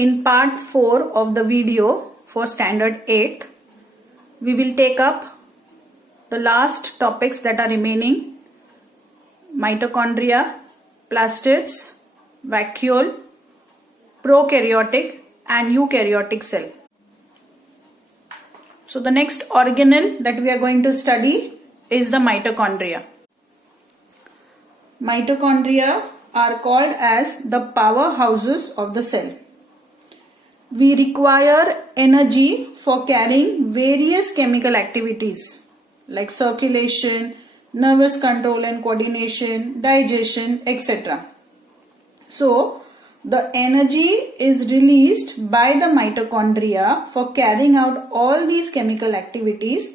In part 4 of the video for standard 8th, we will take up the last topics that are remaining: mitochondria, plastids, vacuole, prokaryotic and eukaryotic cell. So the next organelle that we are going to study is the mitochondria. Mitochondria are called as the powerhouses of the cell. We require energy for carrying various chemical activities like circulation, nervous control and coordination, digestion, etc. So, the energy is released by the mitochondria for carrying out all these chemical activities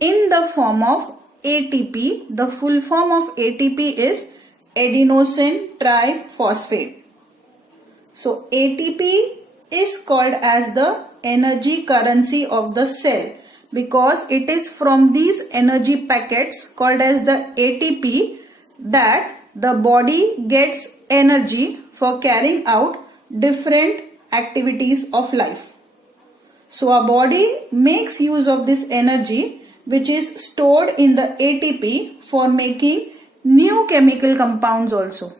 in the form of ATP. The full form of ATP is adenosine triphosphate. So, ATP is called as the energy currency of the cell because it is from these energy packets called as the ATP that the body gets energy for carrying out different activities of life. So our body makes use of this energy which is stored in the ATP for making new chemical compounds also.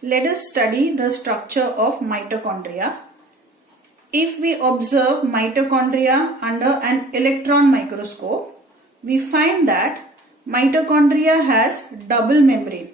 Let us study the structure of mitochondria. If we observe mitochondria under an electron microscope, we find that mitochondria has double membrane.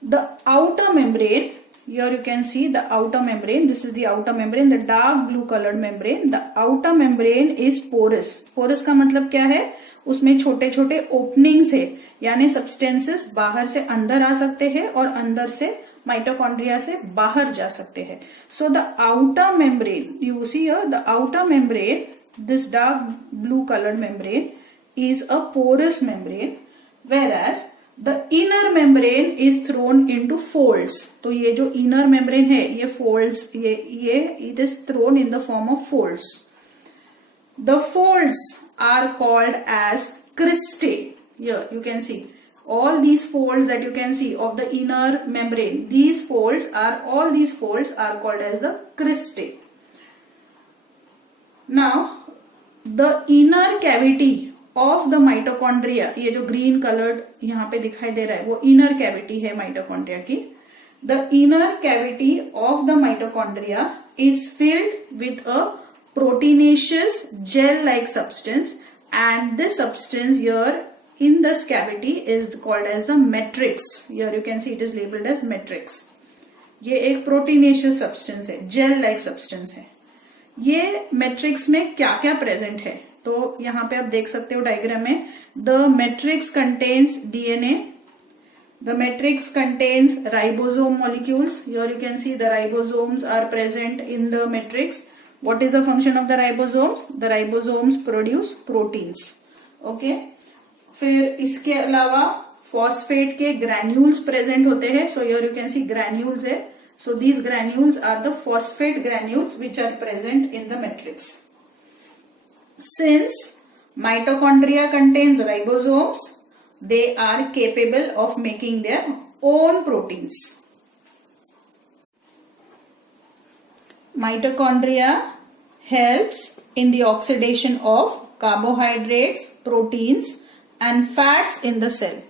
The outer membrane, here you can see the outer membrane, this is the outer membrane, the dark blue colored membrane. The outer membrane is porous. Porous का मतलब क्या है? उसमें छोटे छोटे openings है, यानी substances बाहर से अंदर आ सकते हैं और अंदर से माइटोकॉन्ड्रिया से बाहर जा सकते हैं. So the outer membrane, you see here the outer membrane, this dark blue coloured membrane is a porous membrane, whereas the inner membrane is thrown into folds. तो ये जो inner membrane है ये folds, ये it is thrown in the form of folds. The folds are called as cristae. Here you can see all these folds that you can see of the inner membrane. All these folds are called as the cristae. Now the inner cavity of the mitochondria, ये जो green colored यहाँ पे दिखाई दे रहा है वो inner cavity है mitochondria की. The inner cavity of the mitochondria is filled with a proteinaceous gel-like substance, and this substance here in this cavity is called as a matrix. Here you can see it is labeled as matrix. ये एक proteinaceous substance है, gel-like substance है. ये matrix में क्या क्या present है? तो यहाँ पे आप देख सकते हो डायग्राम में, the matrix contains DNA. The matrix contains ribosome molecules. Here you can see the ribosomes are present in the matrix. What is the function of the ribosomes? The ribosomes produce proteins. Okay. फिर इसके अलावा phosphate के granules present होते हैं. So here you can see granules है. So these granules are the phosphate granules which are present in the matrix. Since mitochondria contains ribosomes, they are capable of making their own proteins. Mitochondria helps in the oxidation of carbohydrates, proteins and fats in the cell.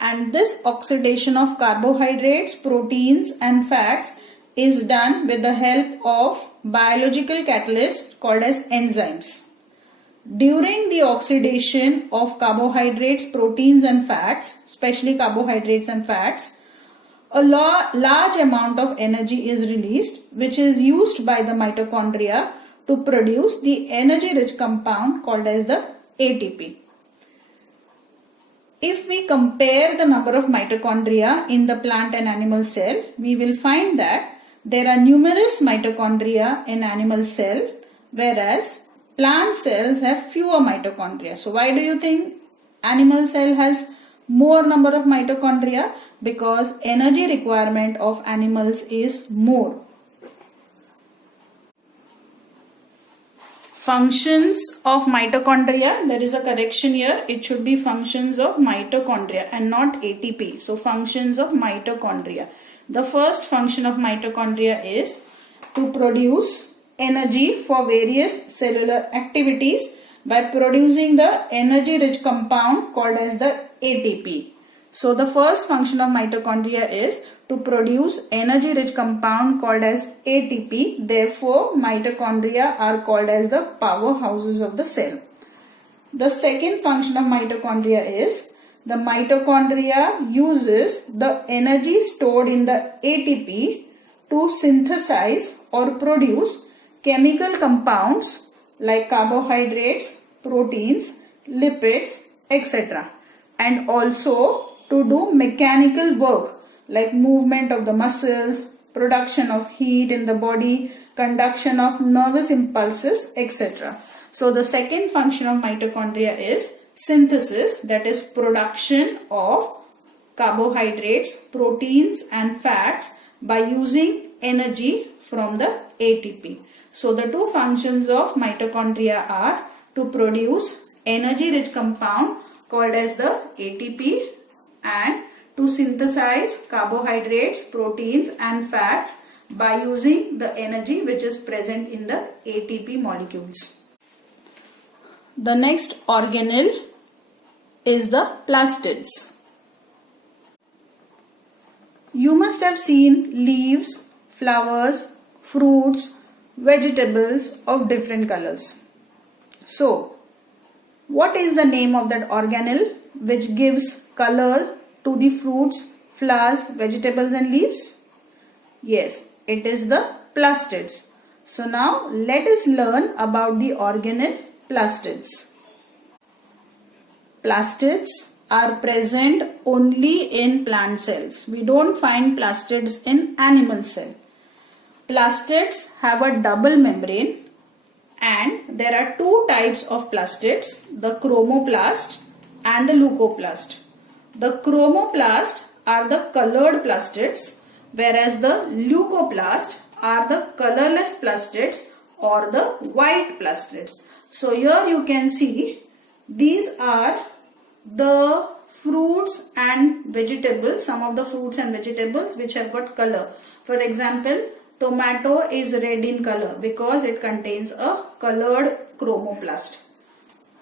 And this oxidation of carbohydrates, proteins and fats is done with the help of biological catalysts called as enzymes. During the oxidation of carbohydrates, proteins and fats, especially carbohydrates and fats, a large amount of energy is released which is used by the mitochondria to produce the energy-rich compound called as the ATP. If we compare the number of mitochondria in the plant and animal cell, we will find that there are numerous mitochondria in animal cell, whereas plant cells have fewer mitochondria. So why do you think animal cell has more number of mitochondria? Because energy requirement of animals is more. Functions of mitochondria, there is a correction here. It should be functions of mitochondria and not ATP. So functions of mitochondria. The first function of mitochondria is to produce energy for various cellular activities by producing the energy rich compound called as the ATP. So the first function of mitochondria is to produce energy rich compound called as ATP. Therefore, mitochondria are called as the powerhouses of the cell. The second function of mitochondria is the mitochondria uses the energy stored in the ATP to synthesize or produce chemical compounds like carbohydrates, proteins, lipids, etc. and also to do mechanical work like movement of the muscles, production of heat in the body, conduction of nervous impulses, etc. So the second function of mitochondria is synthesis, that is production of carbohydrates, proteins and fats by using energy from the ATP. So the two functions of mitochondria are to produce energy rich compound called as the ATP and to synthesize carbohydrates, proteins and fats by using the energy which is present in the ATP molecules. The next organelle is the plastids. You must have seen leaves, flowers, fruits, vegetables of different colors. So, what is the name of that organelle which gives color to the fruits, flowers, vegetables and leaves? Yes, it is the plastids. So now let us learn about the organelle plastids. Plastids are present only in plant cells. We don't find plastids in animal cell. Plastids have a double membrane and there are two types of plastids, the chromoplast and the leucoplast. The chromoplast are the colored plastids, whereas the leucoplast are the colorless plastids or the white plastids. So here you can see these are the fruits and vegetables, some of the fruits and vegetables which have got color. For example, tomato is red in color because it contains a colored chromoplast.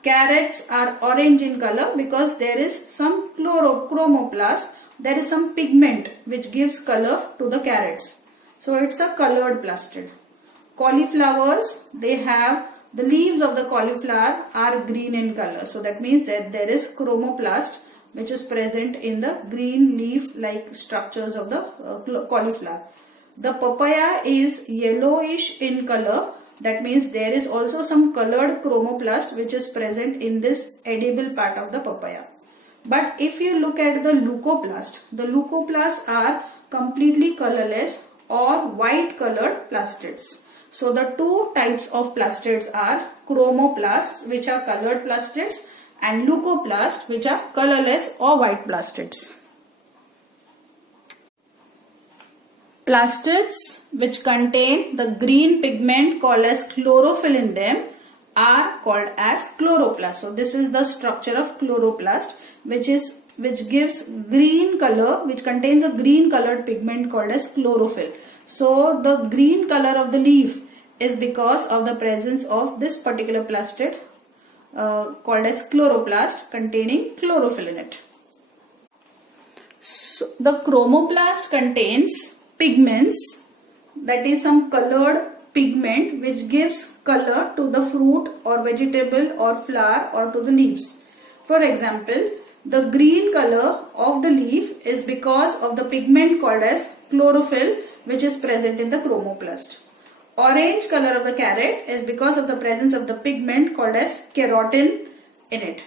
Carrots are orange in color because there is some chromoplast. There is some pigment which gives color to the carrots. So it's a colored plastid. Cauliflowers, they have the leaves of the cauliflower are green in color. So that means that there is chromoplast which is present in the green leaf like structures of the cauliflower. The papaya is yellowish in color. That means there is also some colored chromoplast which is present in this edible part of the papaya. But if you look at the leucoplasts are completely colorless or white colored plastids. So the two types of plastids are chromoplasts which are colored plastids and leucoplasts which are colorless or white plastids. Plastids which contain the green pigment called as chlorophyll in them are called as chloroplast. So this is the structure of chloroplast which gives green color, which contains a green colored pigment called as chlorophyll. So the green color of the leaf is because of the presence of this particular plastid called as chloroplast containing chlorophyll in it. So the chromoplast contains pigments, that is some colored pigment which gives color to the fruit or vegetable or flower or to the leaves. For example, the green color of the leaf is because of the pigment called as chlorophyll which is present in the chromoplast. Orange color of the carrot is because of the presence of the pigment called as carotene in it.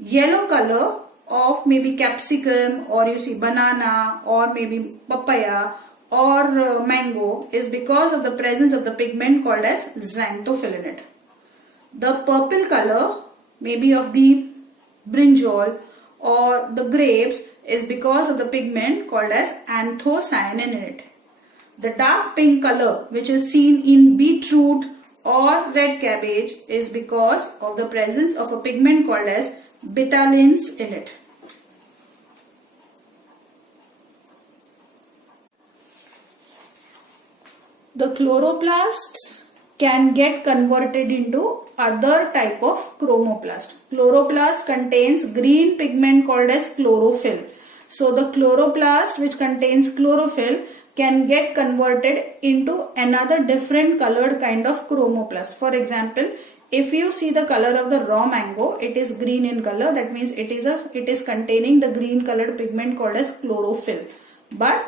Yellow color of maybe capsicum or you see banana or maybe papaya or mango is because of the presence of the pigment called as xanthophyll in it. The purple color maybe of the brinjal or the grapes is because of the pigment called as anthocyanin in it. The dark pink color which is seen in beetroot or red cabbage is because of the presence of a pigment called as betalains in it. The chloroplasts can get converted into other type of chromoplasm. Chloroplast contains green pigment called as chlorophyll. So the chloroplast which contains chlorophyll can get converted into another different colored kind of chromoplast. For example, if you see the color of the raw mango, it is green in color. That means it is containing the green colored pigment called as chlorophyll. But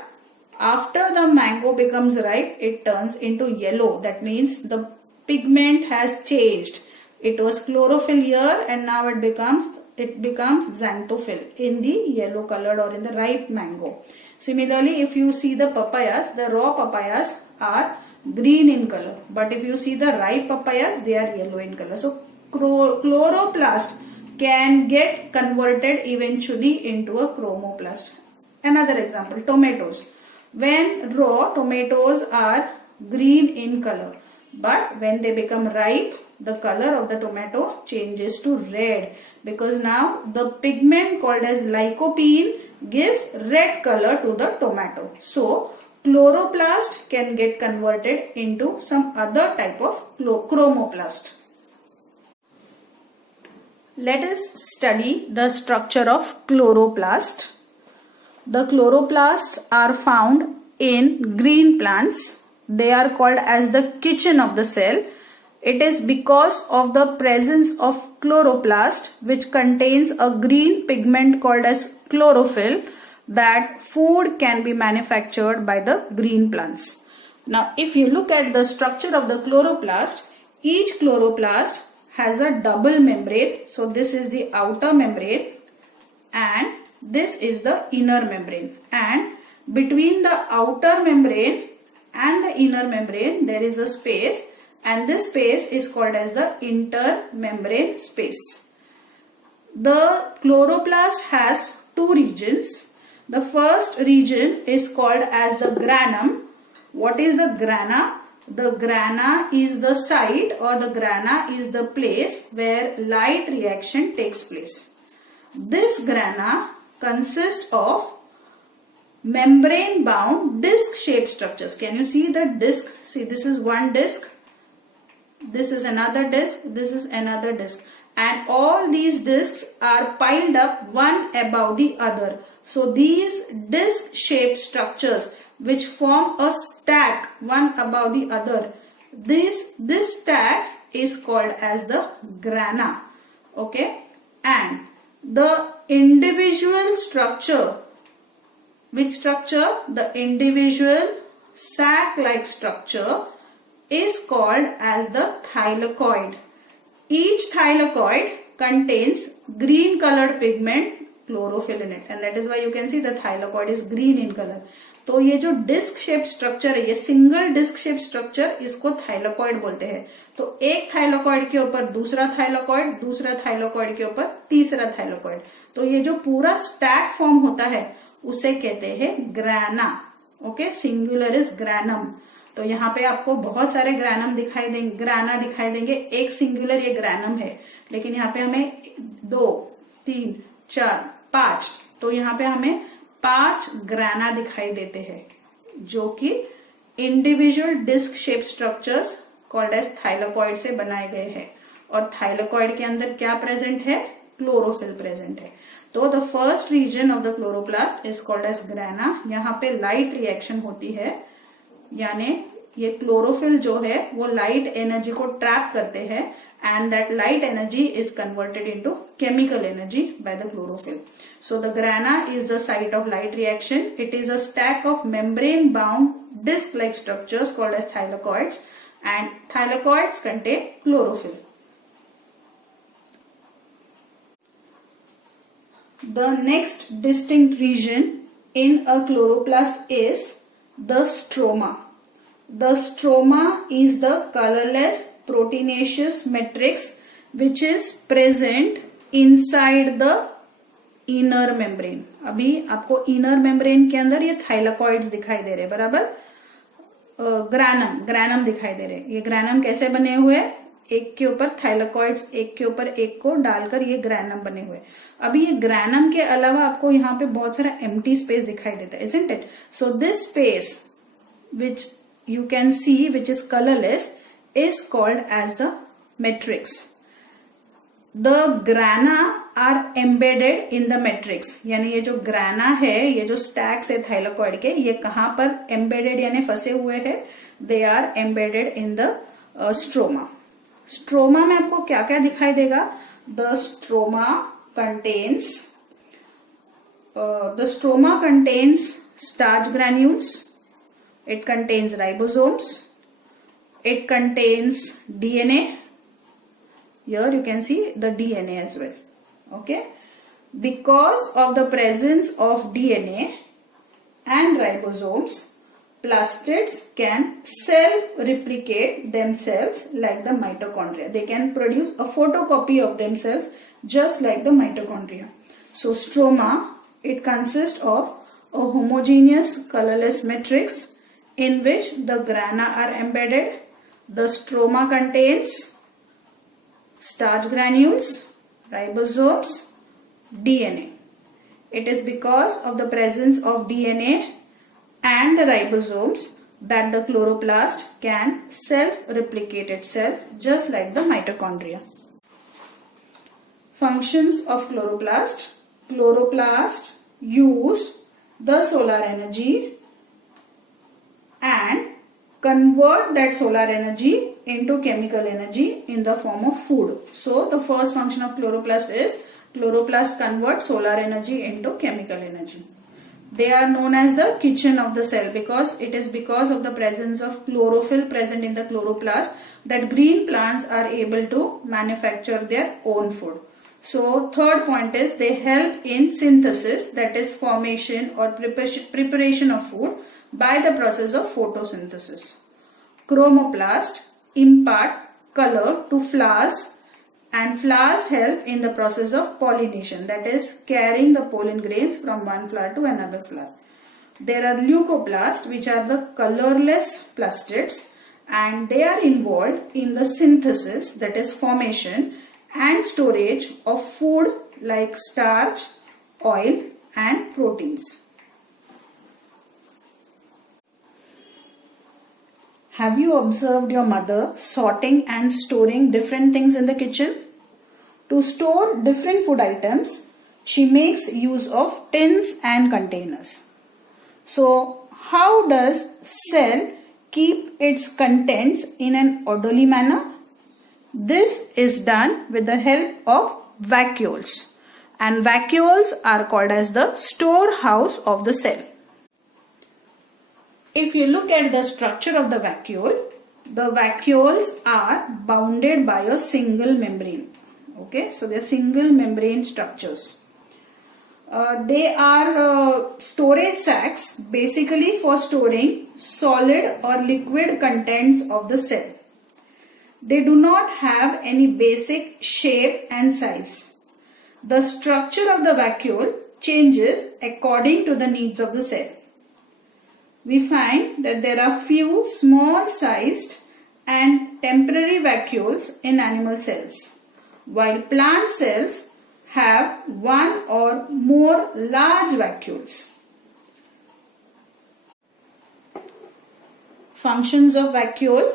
after the mango becomes ripe, it turns into yellow. That means the pigment has changed. It was chlorophyll here and now it becomes xanthophyll in the yellow colored or in the ripe mango. Similarly, if you see the papayas, the raw papayas are green in color. But if you see the ripe papayas, they are yellow in color. So chloroplast can get converted eventually into a chromoplast. Another example, tomatoes. When raw, tomatoes are green in color, but when they become ripe, the color of the tomato changes to red, because now the pigment called as lycopene gives red color to the tomato. So chloroplast can get converted into some other type of chromoplast. Let us study the structure of chloroplast. The chloroplasts are found in green plants. They are called as the kitchen of the cell. It is because of the presence of chloroplast, which contains a green pigment called as chlorophyll, that food can be manufactured by the green plants. Now, if you look at the structure of the chloroplast, each chloroplast has a double membrane. So this is the outer membrane and this is the inner membrane, and between the outer membrane and the inner membrane there is a space, and this space is called as the intermembrane space. The chloroplast has two regions. The first region is called as the granum. What is the grana? The grana is the site, or the grana is the place where light reaction takes place. This grana consists of membrane bound disc shaped structures. Can you see the disc? See, this is one disc, this is another disc, this is another disc, and all these discs are piled up one above the other. So these disc shaped structures which form a stack one above the other, this stack is called as the grana. Okay, and the individual structure, which structure? The individual sac-like structure is called as the thylakoid. Each thylakoid contains green colored pigment, chlorophyll in it, and that is why you can see the thylakoid is green in color. तो ये जो disc shape structure है, ये single disc shape structure, इसको thylakoid बोलते हैं. तो एक थाइलाकॉइड के ऊपर दूसरा थाइलाकॉइड, दूसरा थाइलाकॉइड के ऊपर तीसरा थाइलाकॉइड. तो ये जो पूरा स्टैक फॉर्म होता है उसे कहते हैं ग्राना. Okay, singular is granum. तो यहाँ पे आपको बहुत सारे ग्रैनम दिखाई देंगे, ग्राना दिखाई देंगे. एक सिंगुलर ये ग्रैनम है, लेकिन यहाँ पे हमें 2, 3, 4, 5, तो यहाँ पे हमें 5 ग्राना दिखाई देते हैं, जो कि individual disc shape structures called as thylakoid से बनाए गए हैं. और थाइलाकॉइड के अंदर क्या प्रेजेंट है? क्लोरोफिल प्रेजेंट है. तो the first region of the chloroplast is called as grana. यहाँ पे लाइट रिएक्शन होती है, यानी ये क्लोरोफिल जो है वो लाइट एनर्जी को ट्रैप करते हैं, and that light energy is converted into chemical energy by the chlorophyll. So the grana is the site of light reaction. It is a stack of membrane bound disc like structures called as thylakoids, and thylakoids contain chlorophyll. The next distinct region in a chloroplast is the stroma. The stroma is the colorless proteinaceous matrix which is present inside the inner membrane. अभी आपको inner membrane के अंदर ये thylakoids दिखाई दे रहे, बराबर. Granum दिखाई दे रहे. ये ग्रैनम कैसे बने हुए? एक के ऊपर थाइलाकॉइड्स, एक के ऊपर एक को डालकर ये ग्रैनम बने हुए. अभी ये ग्रैनम के अलावा आपको यहाँ पे बहुत सारा एम्प्टी स्पेस दिखाई देता है, isn't it? So this space which you can see, which is colorless, is called as the matrix. The grana are embedded in the matrix. यानी ये जो grana है, ये जो stacks है thylakoid के, ये कहाँ पर embedded यानी फंसे हुए हैं? They are embedded in the stroma. Stroma में आपको क्या क्या दिखाई देगा? The stroma contains starch granules. It contains ribosomes. It contains DNA. Here you can see the DNA as well. Okay. Because of the presence of DNA and ribosomes, plastids can self-replicate themselves like the mitochondria. They can produce a photocopy of themselves just like the mitochondria. So stroma, it consists of a homogeneous colorless matrix in which the grana are embedded. The stroma contains starch granules, ribosomes, DNA. It is because of the presence of DNA and the ribosomes that the chloroplast can self-replicate itself just like the mitochondria. Functions of chloroplast. Chloroplast use the solar energy and convert that solar energy into chemical energy in the form of food. So the first function of chloroplast is chloroplast converts solar energy into chemical energy. They are known as the kitchen of the cell because it is because of the presence of chlorophyll present in the chloroplast that green plants are able to manufacture their own food. So third point is they help in synthesis, that is formation or preparation of food by the process of photosynthesis. Chromoplast impart color to flowers and flowers help in the process of pollination, that is carrying the pollen grains from one flower to another flower. There are leucoplasts, which are the colorless plastids, and they are involved in the synthesis, that is formation and storage of food like starch, oil and proteins. Have you observed your mother sorting and storing different things in the kitchen? To store different food items, she makes use of tins and containers. So, how does cell keep its contents in an orderly manner? This is done with the help of vacuoles, and vacuoles are called as the storehouse of the cell. If you look at the structure of the vacuoles are bounded by a single membrane. Okay, so they are single membrane structures. They are storage sacs basically for storing solid or liquid contents of the cell. They do not have any basic shape and size. The structure of the vacuole changes according to the needs of the cell. We find that there are few small sized and temporary vacuoles in animal cells, while plant cells have one or more large vacuoles. Functions of vacuole.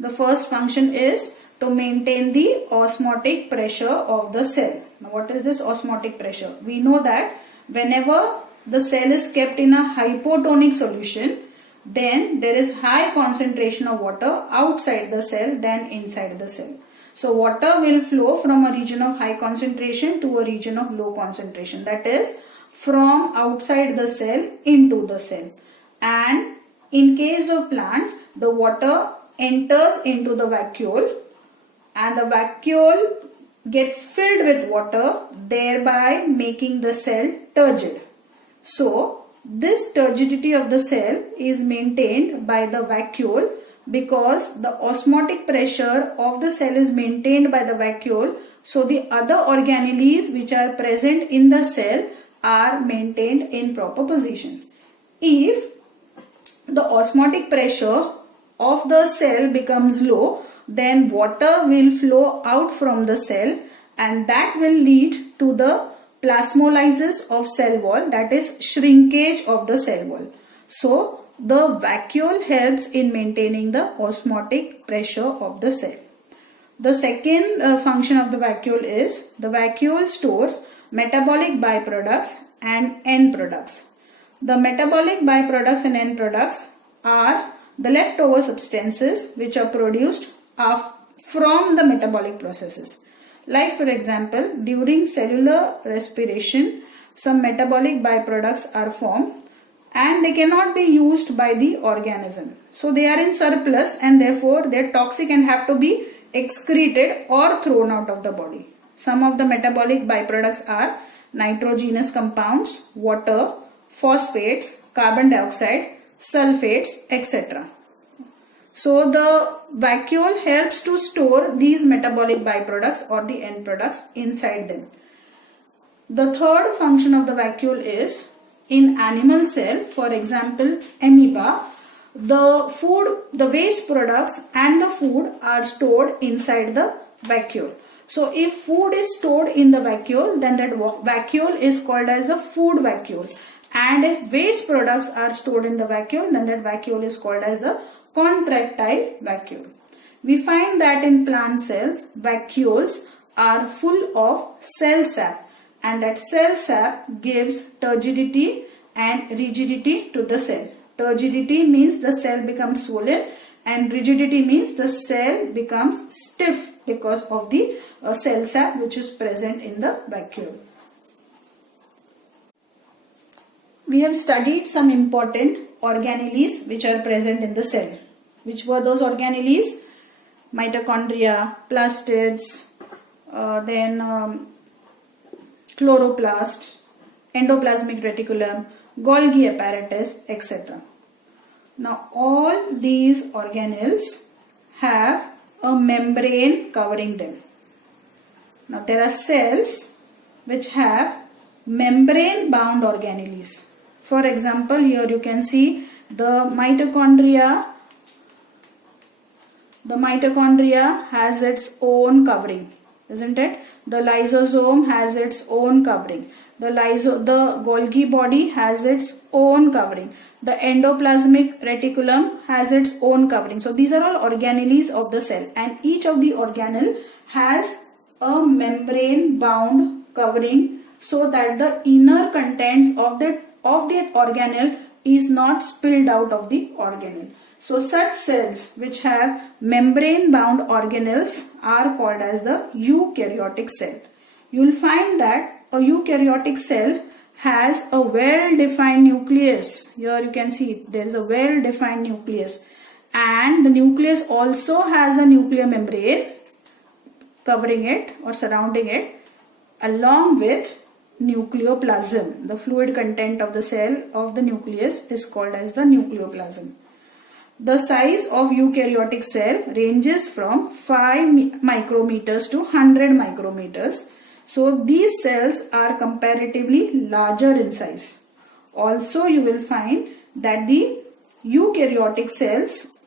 The first function is to maintain the osmotic pressure of the cell. Now, what is this osmotic pressure? We know that whenever the cell is kept in a hypotonic solution, then there is high concentration of water outside the cell than inside the cell. So water will flow from a region of high concentration to a region of low concentration, that is from outside the cell into the cell. And in case of plants, the water enters into the vacuole and the vacuole gets filled with water, thereby making the cell turgid. So this turgidity of the cell is maintained by the vacuole because the osmotic pressure of the cell is maintained by the vacuole. So the other organelles which are present in the cell are maintained in proper position. If the osmotic pressure of the cell becomes low, then water will flow out from the cell and that will lead to the plasmolysis of cell wall, that is shrinkage of the cell wall. So the vacuole helps in maintaining the osmotic pressure of the cell. The second function of the vacuole is the vacuole stores metabolic byproducts and end products. The metabolic byproducts and end products are the leftover substances which are produced from the metabolic processes. Like for example, during cellular respiration, some metabolic byproducts are formed and they cannot be used by the organism. So they are in surplus and therefore they are toxic and have to be excreted or thrown out of the body. Some of the metabolic byproducts are nitrogenous compounds, water, phosphates, carbon dioxide, sulfates, etc. So the vacuole helps to store these metabolic byproducts or the end products inside them. The third function of the vacuole is in animal cell, for example amoeba, the waste products and the food are stored inside the vacuole. So if food is stored in the vacuole, then that vacuole is called as a food vacuole. And if waste products are stored in the vacuole, then that vacuole is called as the contractile vacuole. We find that in plant cells, vacuoles are full of cell sap, and that cell sap gives turgidity and rigidity to the cell. Turgidity means the cell becomes swollen and rigidity means the cell becomes stiff because of the cell sap which is present in the vacuole. We have studied some important organelles which are present in the cell. Which were those organelles? Mitochondria, plastids, then chloroplast, endoplasmic reticulum, Golgi apparatus, etc. Now all these organelles have a membrane covering them. Now there are cells which have membrane bound organelles. For example, here you can see the mitochondria. The mitochondria has its own covering, isn't it? The lysosome has its own covering. The Golgi body has its own covering. The endoplasmic reticulum has its own covering. So these are all organelles of the cell, and each of the organelle has a membrane bound covering so that the inner contents of that organelle is not spilled out of the organelle. So such cells which have membrane bound organelles are called as the eukaryotic cell. You will find that a eukaryotic cell has a well-defined nucleus. Here you can see there is a well-defined nucleus, and the nucleus also has a nuclear membrane covering it or surrounding it along with nucleoplasm. The fluid content of the cell of the nucleus is called as the nucleoplasm. The size of eukaryotic cell ranges from 5 micrometers to 100 micrometers. So these cells are comparatively larger in size. Also you will find that the eukaryotic cells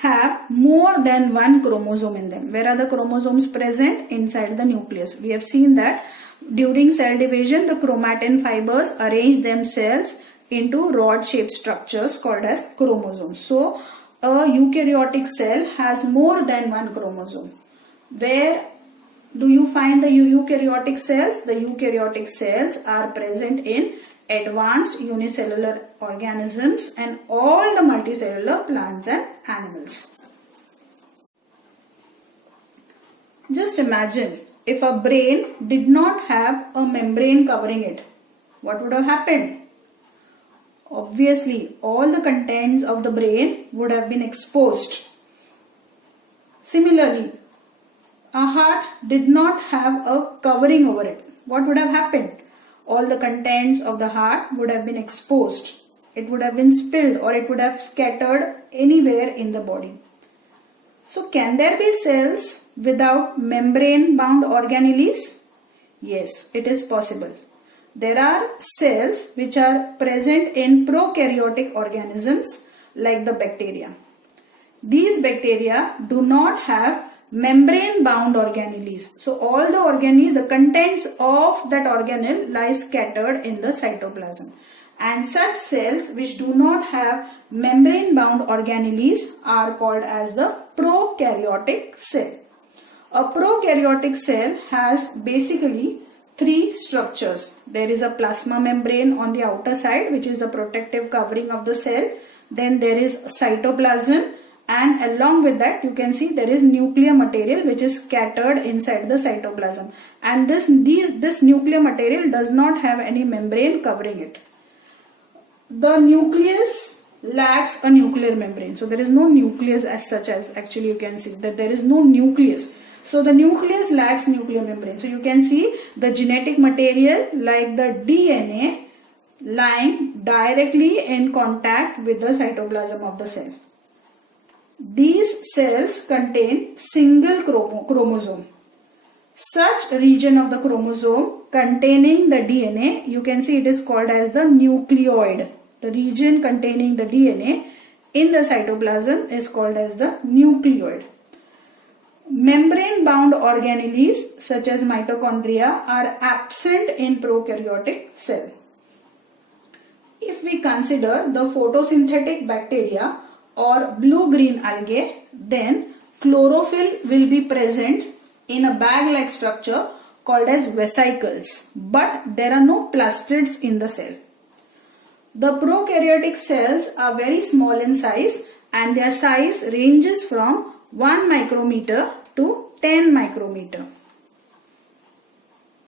have more than one chromosome in them. Where are the chromosomes present? Inside the nucleus. We have seen that during cell division, the chromatin fibers arrange themselves into rod-shaped structures called as chromosomes. So a eukaryotic cell has more than one chromosome. Where do you find the eukaryotic cells? The eukaryotic cells are present in advanced unicellular organisms and all the multicellular plants and animals. Just imagine if a brain did not have a membrane covering it, what would have happened? Obviously, all the contents of the brain would have been exposed. Similarly, a heart did not have a covering over it. What would have happened? All the contents of the heart would have been exposed. It would have been spilled or it would have scattered anywhere in the body. So can there be cells without membrane bound organelles? Yes, it is possible. There are cells which are present in prokaryotic organisms like the bacteria. These bacteria do not have membrane bound organelles. So all the organelles, the contents of that organelle lie scattered in the cytoplasm. and such cells which do not have membrane bound organelles are called as the prokaryotic cell. A prokaryotic cell has basically three structures. There is a plasma membrane on the outer side, which is the protective covering of the cell. Then there is cytoplasm, and along with that you can see there is nuclear material which is scattered inside the cytoplasm, and this nuclear material does not have any membrane covering it. The nucleus lacks a nuclear membrane, so there is no nucleus as such. As actually you can see that there is no nucleus. So the nucleus lacks nuclear membrane. So you can see the genetic material like the DNA lying directly in contact with the cytoplasm of the cell. These cells contain single chromosome. Such region of the chromosome containing the DNA, you can see it is called as the nucleoid. The region containing the DNA in the cytoplasm is called as the nucleoid. Membrane bound organelles such as mitochondria are absent in prokaryotic cell. If we consider the photosynthetic bacteria or blue-green algae, then chlorophyll will be present in a bag-like structure called as vesicles, but there are no plastids in the cell. The prokaryotic cells are very small in size, and their size ranges from 1 micrometer to 10 micrometer.